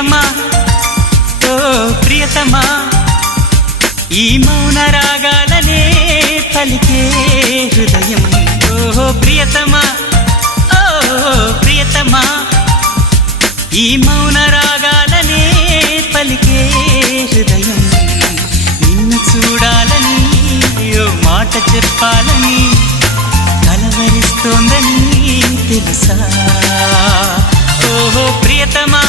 ప్రియతమా ఓ ప్రియతమా ఈ మౌన రాగాలనే పలికే హృదయం ఓ ప్రియతమా ఓ ప్రియతమా ఈ మౌన రాగాలనే పలికే హృదయం నిన్ను చూడాలని ఓ మాట చెప్పాలని కలవరిస్తోందని తెలుసా ఓ ప్రియతమా